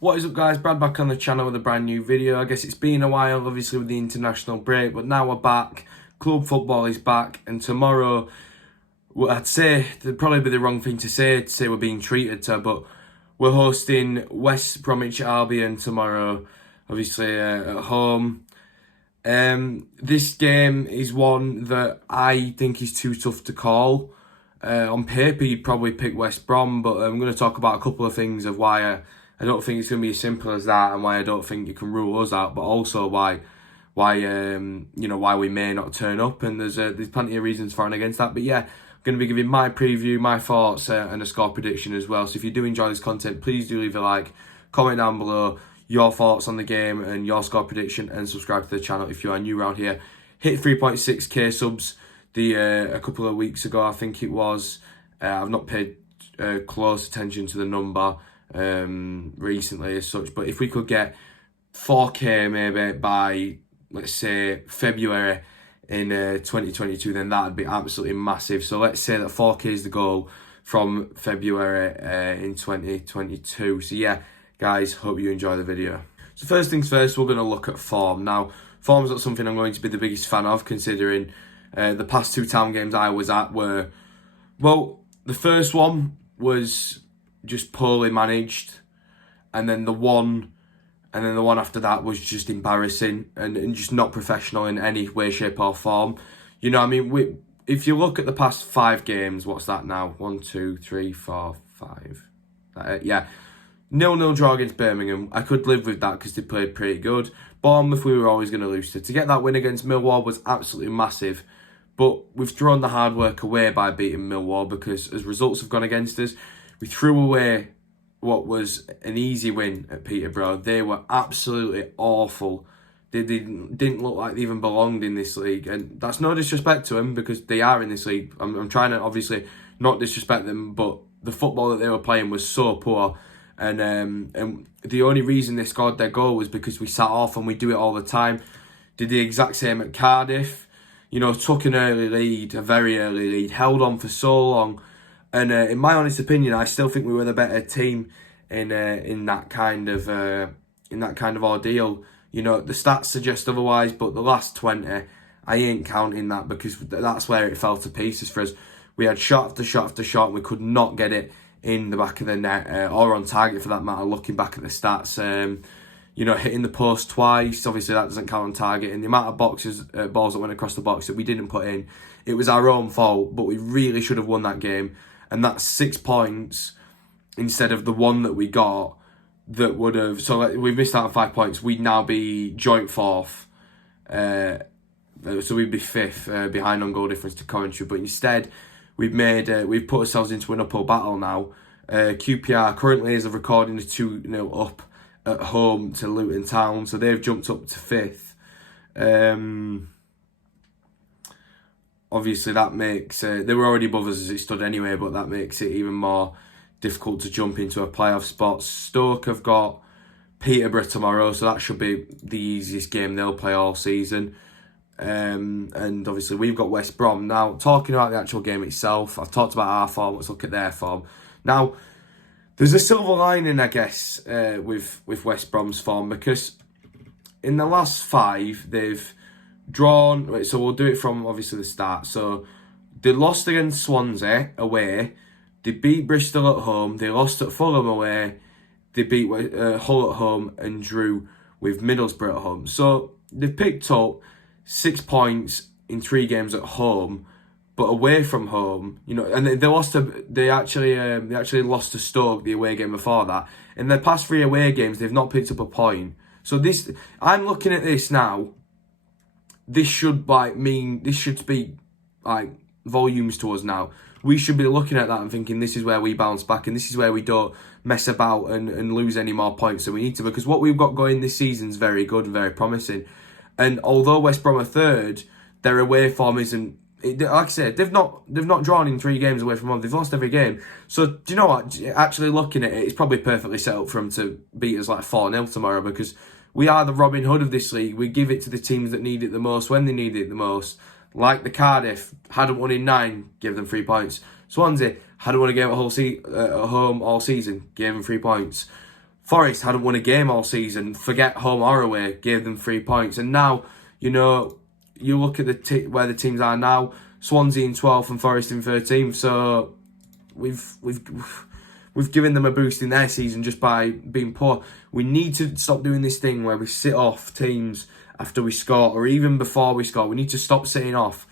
What is up, guys? Brad back on the channel with a brand new video. I guess it's been a while, obviously, with the international break, but now we're back. Club football is back, and tomorrow, well, I'd say it'd probably be the wrong thing to say we're being treated to, but we're hosting West Bromwich Albion tomorrow, obviously at home. This game is one that I think is too tough to call. On paper, you'd probably pick West Brom, but I'm going to talk about a couple of things of why I don't think it's going to be as simple as that, and why I don't think you can rule us out, but also why we may not turn up, and there's plenty of reasons for and against that. But yeah, I'm going to be giving my preview, my thoughts, and a score prediction as well. So if you do enjoy this content, please do leave a like, comment down below your thoughts on the game and your score prediction, and subscribe to the channel if you are new around here. Hit 3.6k subs a couple of weeks ago, I think it was. I've not paid close attention to the number recently as such, but if we could get 4k maybe by, let's say, February in 2022, then that'd be absolutely massive. So let's say that 4k is the goal from February in 2022. So yeah, guys, hope you enjoy the video. So first things first, we're going to look at form. Now, form's not something I'm going to be the biggest fan of, considering the past two town games I was at were, well, the first one was just poorly managed, and then the one after that was just embarrassing and just not professional in any way, shape or form. You know what I mean? If you look at the past 5 games, what's that now? 1, 2, 3, 4, 5. 0-0 draw against Birmingham. I could live with that because they played pretty good. Bournemouth, we were always going to lose to. To get that win against Millwall was absolutely massive. But we've thrown the hard work away by beating Millwall, because as results have gone against us, we threw away what was an easy win at Peterborough. They were absolutely awful. They didn't look like they even belonged in this league. And that's no disrespect to them, because they are in this league. I'm trying to obviously not disrespect them, but the football that they were playing was so poor. And the only reason they scored their goal was because we sat off, and we do it all the time. Did the exact same at Cardiff. You know, took an early lead, a very early lead, held on for so long. And in my honest opinion, I still think we were the better team in that kind of ordeal. You know, the stats suggest otherwise, but the last 20, I ain't counting that, because that's where it fell to pieces for us. We had shot after shot after shot, and we could not get it in the back of the net, or on target for that matter. Looking back at the stats, you know, hitting the post twice, obviously that doesn't count on target. And the amount of balls that went across the box that we didn't put in, it was our own fault, but we really should have won that game. And that's 6 points instead of the 1 that we got that would have... So like, we missed out on 5 points. We'd now be joint 4th. So we'd be 5th behind on goal difference to Coventry. But instead, we've put ourselves into an uphill battle now. QPR currently, as of recording, is 2-0 up at home to Luton Town. So they've jumped up to 5th. Obviously, that makes... they were already above us as it stood anyway, but that makes it even more difficult to jump into a playoff spot. Stoke have got Peterborough tomorrow, so that should be the easiest game they'll play all season. And obviously, we've got West Brom. Now, talking about the actual game itself, I've talked about our form. Let's look at their form. Now, there's a silver lining, I guess, with West Brom's form, because in the last 5, they've drawn... Right, so we'll do it from, obviously, the start. So they lost against Swansea away. They beat Bristol at home. They lost at Fulham away. They beat Hull at home and drew with Middlesbrough at home. So they've picked up 6 points in 3 games at home, but away from home, you know, and they actually lost to Stoke the away game before that. In their past 3 away games, they've not picked up a point. So I'm looking at this now. This should speak like volumes to us now. We should be looking at that and thinking, this is where we bounce back, and this is where we don't mess about and lose any more points than we need to, because what we've got going this season is very good and very promising. And although West Brom are 3rd, their away form isn't... Like I said, they've not drawn in 3 games away from home. They've lost every game. So, do you know what? Actually looking at it, it's probably perfectly set up for them to beat us like 4-0 tomorrow, because we are the Robin Hood of this league. We give it to the teams that need it the most when they need it the most. Like the Cardiff, hadn't won in 9, give them 3 points. Swansea, hadn't won a game at home all season, gave them 3 points. Forest hadn't won a game all season. Forget home or away, gave them 3 points. And now, you know, you look at where the teams are now. Swansea in 12th and Forest in 13th. So we've given them a boost in their season just by being poor. We need to stop doing this thing where we sit off teams after we score or even before we score. We need to stop sitting off.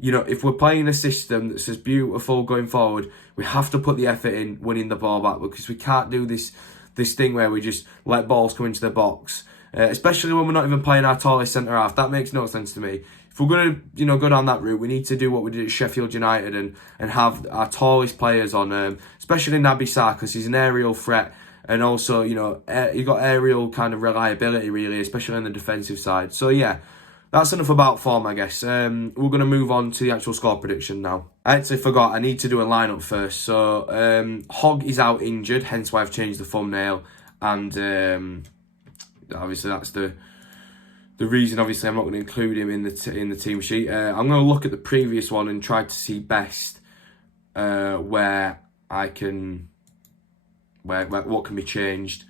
You know, if we're playing a system that's as beautiful going forward, we have to put the effort in winning the ball back, because we can't do this thing where we just let balls come into the box, especially when we're not even playing our tallest centre half. That makes no sense to me. If we're going to, you know, go down that route, we need to do what we did at Sheffield United and have our tallest players on, especially Naby Sarr, because he's an aerial threat, and also, you know, you've got aerial kind of reliability, really, especially on the defensive side. So, yeah, that's enough about form, I guess. We're going to move on to the actual score prediction now. I actually forgot, I need to do a lineup first. So, Hogg is out injured, hence why I've changed the thumbnail. And obviously that's the reason. Obviously, I'm not going to include him in the team sheet. I'm going to look at the previous one and try to see best where I can... Where what can be changed.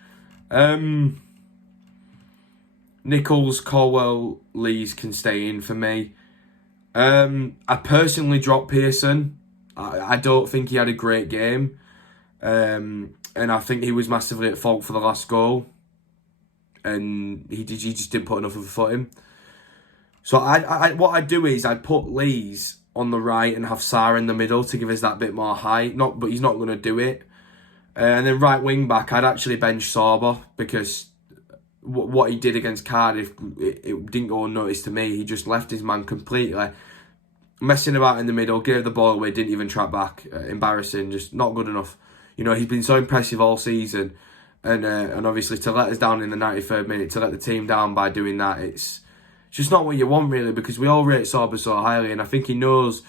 Nichols, Colwell, Lees can stay in for me. I personally dropped Pearson. I don't think he had a great game. And I think he was massively at fault for the last goal. And he just didn't put enough of a foot in. So what I'd do is I'd put Lees on the right and have Sarr in the middle to give us that bit more height. But he's not going to do it. And then right wing back, I'd actually bench Sorba, because what he did against Cardiff, it didn't go unnoticed to me. He just left his man completely messing about in the middle, gave the ball away, didn't even track back. Embarrassing, just not good enough. You know, he's been so impressive all season, and obviously to let us down in the 93rd minute, to let the team down by doing that, it's just not what you want, really, because we all rate Sorba so highly, and I think he knows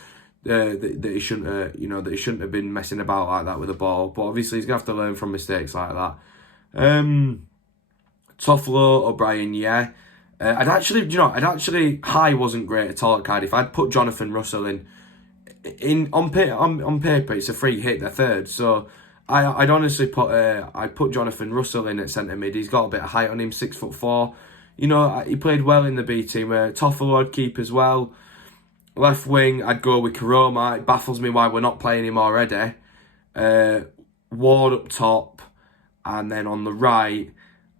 that he shouldn't, that he shouldn't have been messing about like that with the ball. But obviously, he's gonna have to learn from mistakes like that. Toffolo, O'Brien, yeah. I'd actually High wasn't great at all at Cardiff. I'd put Jonathan Russell in on paper. It's a free hit, they're third. So I'd honestly put Jonathan Russell in at centre mid. He's got a bit of height on him, 6'4". You know, he played well in the B team. Toffolo I'd keep as well. Left wing, I'd go with Karoma. It baffles me why we're not playing him already. Ward up top. And then on the right,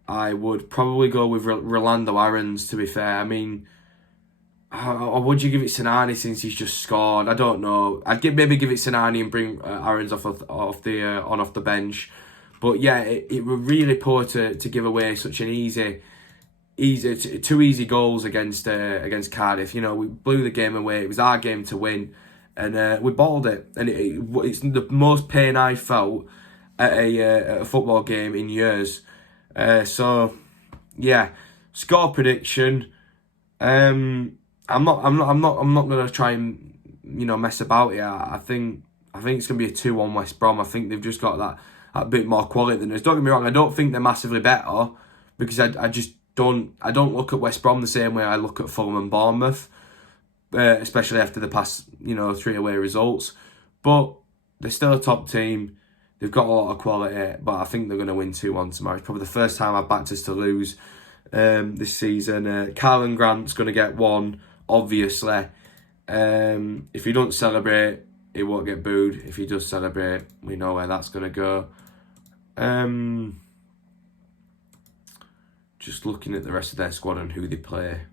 I would probably go with Rolando Aarons, to be fair. I mean, or would you give it Sinani since he's just scored? I don't know. I'd maybe give it Sinani and bring Aarons off the bench. But yeah, it was really poor to give away such an two easy goals against Cardiff. You know, we blew the game away. It was our game to win, and we balled it. And it's the most pain I felt at a football game in years. So yeah, score prediction. I'm not gonna try and mess about here. I think it's gonna be a 2-1 West Brom. I think they've just got that bit more quality than us. Don't get me wrong. I don't think they're massively better, because I just don't look at West Brom the same way I look at Fulham and Bournemouth, especially after the past 3 away results. But they're still a top team. They've got a lot of quality, but I think they're going to win 2-1 tomorrow. It's probably the first time I've backed us to lose this season. Carlin Grant's going to get one, obviously. If he don't celebrate, he won't get booed. If he does celebrate, we know where that's going to go. Just looking at the rest of their squad and who they play.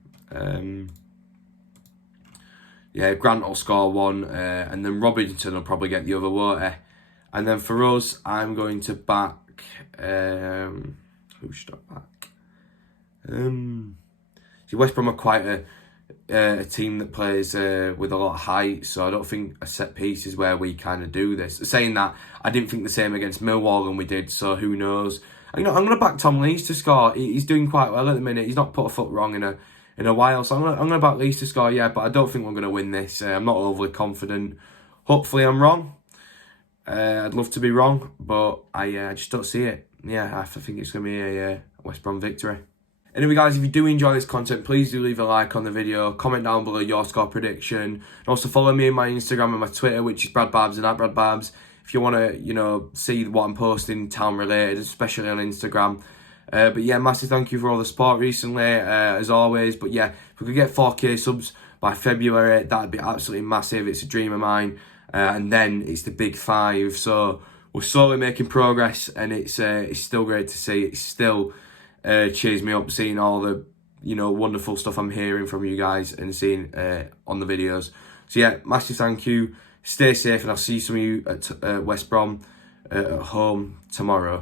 Yeah, Grant will score one, and then Robinson will probably get the other, won't he? And then for us, I'm going to back... who should I back? See, West Brom are quite a team that plays with a lot of height, so I don't think a set piece is where we kind of do this. Saying that, I didn't think the same against Millwall than we did, so who knows? I'm going to back Tom Lees to score. He's doing quite well at the minute. He's not put a foot wrong in a while, so I'm going to back Lees to score, yeah, but I don't think we're going to win this. I'm not overly confident. Hopefully I'm wrong. I'd love to be wrong, but I just don't see it. Yeah, I think it's going to be a West Brom victory. Anyway, guys, if you do enjoy this content, please do leave a like on the video. Comment down below your score prediction. And also follow me on my Instagram and my Twitter, which is BradBarbs and @BradBarbs. If you want to, see what I'm posting town related, especially on Instagram. But yeah, massive thank you for all the support recently, as always. But yeah, if we could get 4K subs by February, that'd be absolutely massive. It's a dream of mine. And then it's the big 5. So we're slowly making progress, and it's still great to see. It still cheers me up seeing all the wonderful stuff I'm hearing from you guys and seeing on the videos. So yeah, massive thank you. Stay safe, and I'll see some of you at West Brom at home tomorrow.